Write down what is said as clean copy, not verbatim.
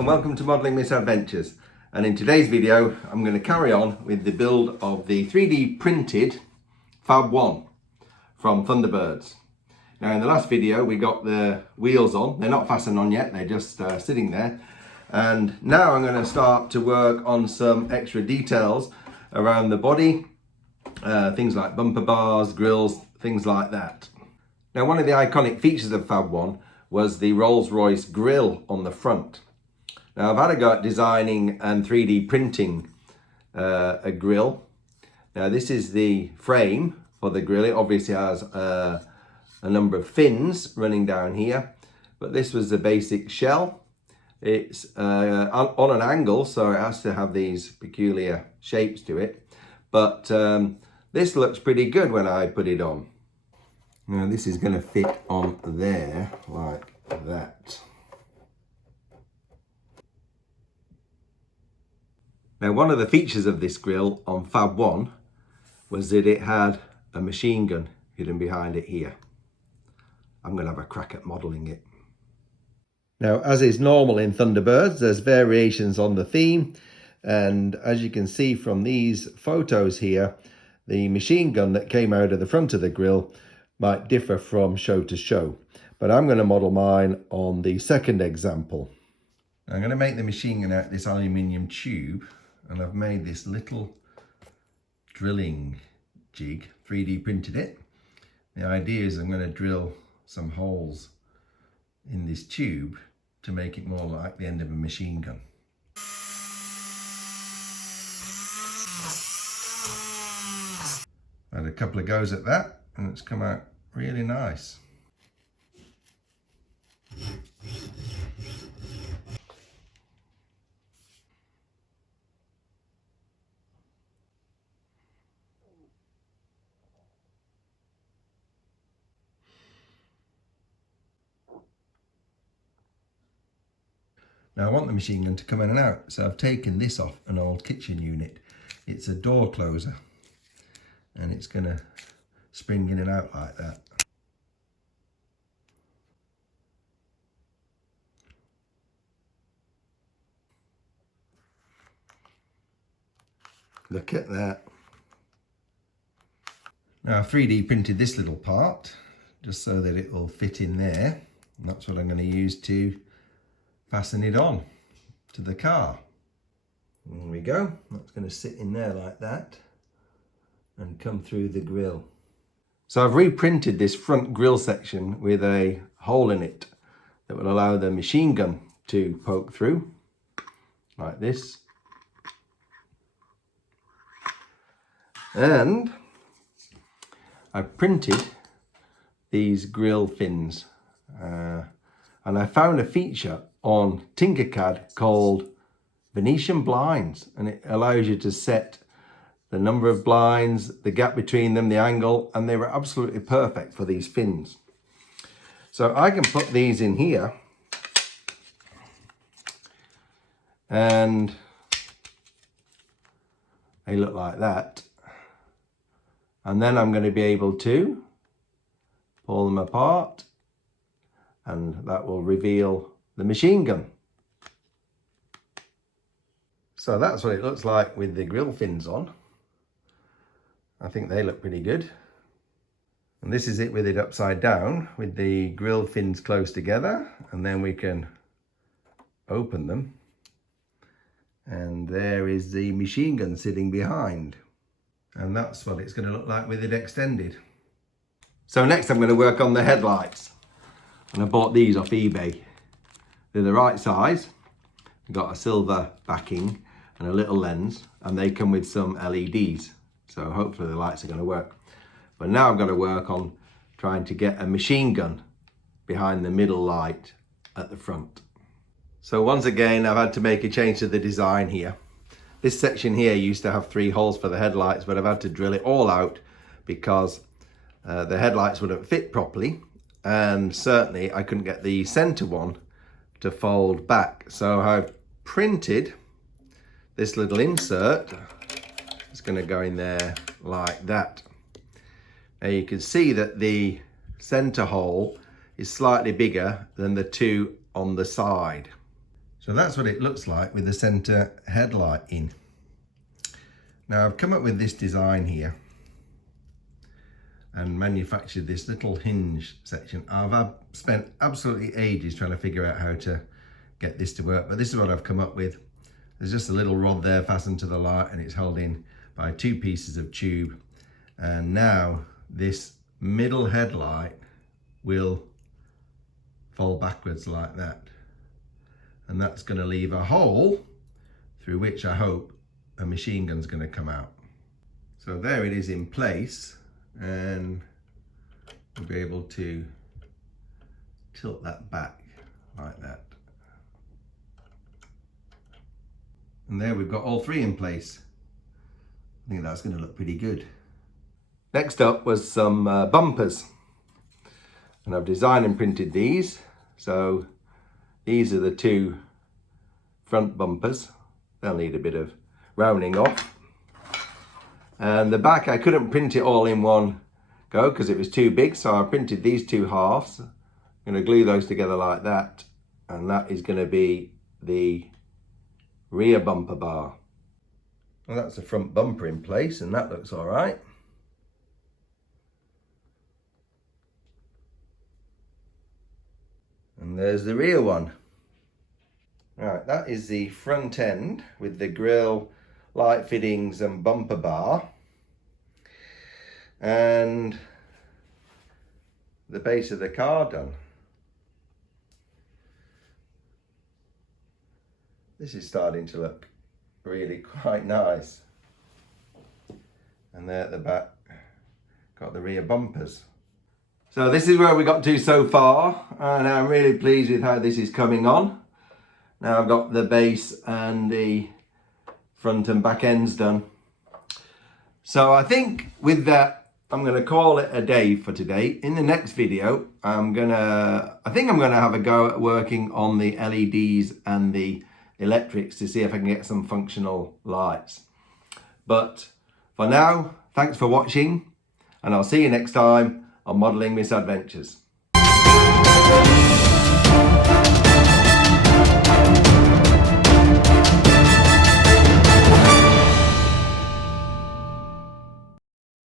and welcome to Modelling Misadventures. And in today's video I'm going to carry on with the build of the 3D printed FAB 1 from Thunderbirds. Now in the last video we got the wheels on. They're not fastened on yet, they're just sitting there. And now I'm going to start to work on some extra details around the body, things like bumper bars, grills, things like that. Now one of the iconic features of FAB 1 was the Rolls Royce grille on the front. Now I've had a go at designing and 3D printing a grille. Now this is the frame for the grille. It obviously has a number of fins running down here, but this was the basic shell. It's on an angle, so it has to have these peculiar shapes to it, but this looks pretty good when I put it on. Now this is going to fit on there like that. Now one of the features of this grille on FAB 1 was that it had a machine gun hidden behind it here. I'm going to have a crack at modelling it. Now as is normal in Thunderbirds, there's variations on the theme, and as you can see from these photos here, the machine gun that came out of the front of the grille might differ from show to show, but I'm going to model mine on the second example. I'm going to make the machine gun out of this aluminium tube, and I've made this little drilling jig, 3D printed it. The idea is I'm going to drill some holes in this tube to make it more like the end of a machine gun. I had a couple of goes at that and it's come out really nice. Now I want the machine gun to come in and out, so I've taken this off an old kitchen unit. It's a door closer and it's going to spring in and out like that. Look at that. Now I've 3D printed this little part just so that it will fit in there, and that's what I'm going to use to fasten it on to the car. There we go. That's going to sit in there like that and come through the grille. So I've reprinted this front grille section with a hole in it that will allow the machine gun to poke through like this. And I've printed these grille fins, and I found a feature on Tinkercad called Venetian blinds, and it allows you to set the number of blinds, the gap between them, the angle, and they were absolutely perfect for these fins. So I can put these in here and they look like that, and then I'm going to be able to pull them apart and that will reveal the machine gun. So that's what it looks like with the grille fins on. I think they look pretty good. And this is it with it upside down, with the grille fins close together, and then we can open them. And there is the machine gun sitting behind. And that's what it's going to look like with it extended. So next I'm going to work on the headlights. And I bought these off eBay. They're the right size. They've got a silver backing and a little lens, and they come with some LEDs. So hopefully the lights are going to work. But now I've got to work on trying to get a machine gun behind the middle light at the front. So once again, I've had to make a change to the design here. This section here used to have 3 holes for the headlights, but I've had to drill it all out because the headlights wouldn't fit properly. And certainly I couldn't get the center one to fold back. So I've printed this little insert. It's going to go in there like that. Now you can see that the center hole is slightly bigger than the 2 on the side. So that's what it looks like with the center headlight in. Now I've come up with this design here and manufactured this little hinge section. I've spent absolutely ages trying to figure out how to get this to work, but this is what I've come up with. There's just a little rod there fastened to the light and it's held in by 2 pieces of tube. And now this middle headlight will fall backwards like that. And that's going to leave a hole through which I hope a machine gun's going to come out. So there it is in place, and we'll be able to tilt that back like that. And there we've got all 3 in place. I think that's going to look pretty good. Next up was some bumpers, and I've designed and printed these. So these are the 2 front bumpers. They'll need a bit of rounding off. And the back, I couldn't print it all in one go because it was too big, so I printed these 2 halves. I'm going to glue those together like that, and that is going to be the rear bumper bar. Well, that's the front bumper in place, and that looks all right. And there's the rear one. Right, that is the front end with the grille, light fittings and bumper bar. And the base of the car done. This is starting to look really quite nice. And there at the back, got the rear bumpers. So this is where we got to so far, and I'm really pleased with how this is coming on. Now I've got the base and the front and back ends done. So I think with that, I'm going to call it a day for today. In the next video, I think I'm going to have a go at working on the LEDs and the electrics to see if I can get some functional lights. But for now, thanks for watching, and I'll see you next time on Modelling Misadventures.